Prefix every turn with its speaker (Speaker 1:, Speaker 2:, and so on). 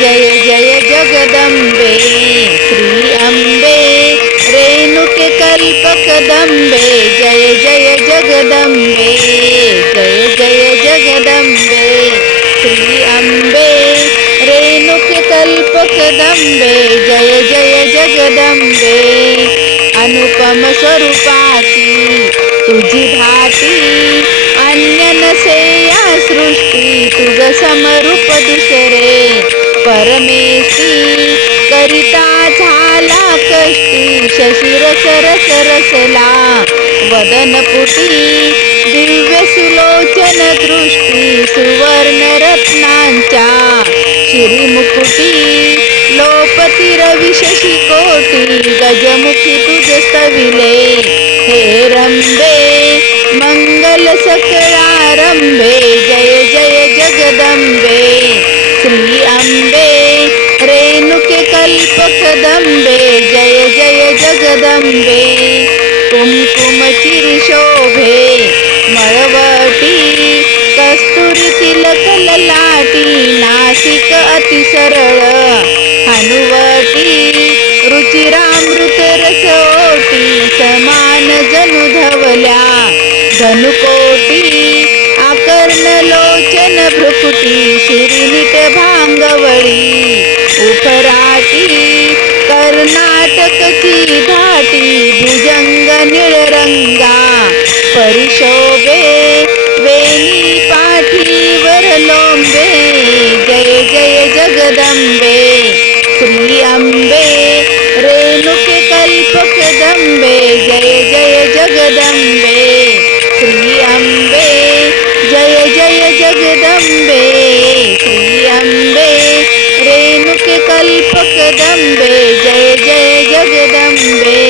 Speaker 1: जय जय जगदम्बे, श्री अम्बे रेणुककल्पकदम्बे जय जय जगदम्बे, जय जय जगदम्बे, श्री अम्बे रेणुककल्पकदम्बे जय जय जगदम्बे, अनुपम स्वरूपात् समरूप दुसरे परमेशी करिता झाला कष्टी शशिर सरस रसला. वदन पुटी दिव्य सुलोचन दृष्टी सुवर्ण रत्नांच्या. श्रीमुकुटी लोपती रवी शशी कोटी गजमुखी तुझ स्तविले. हे रंबे जगदंबे जय जय जगदंबे. कुमकुम चिरशोभे मळवटी कस्तुरी तिलक ललाटी नासिक अति सरळ हनुवटी रुचिरामृत रसोटी समान जनु धवल्या धनुकोटी आकर्ण लोचन भ्रुकुटी शिरीनिट भांगवळी परिशोभे वेणी पाठीवर लोंबे जय जय जगदंबे श्री अंबे, रेणुके कल्पकदंबे जय जय जगदंबे श्री अंबे, जय जय जगदंबे श्री अंबे, रेणुके कल्पकदंबे जय जय जगदंबे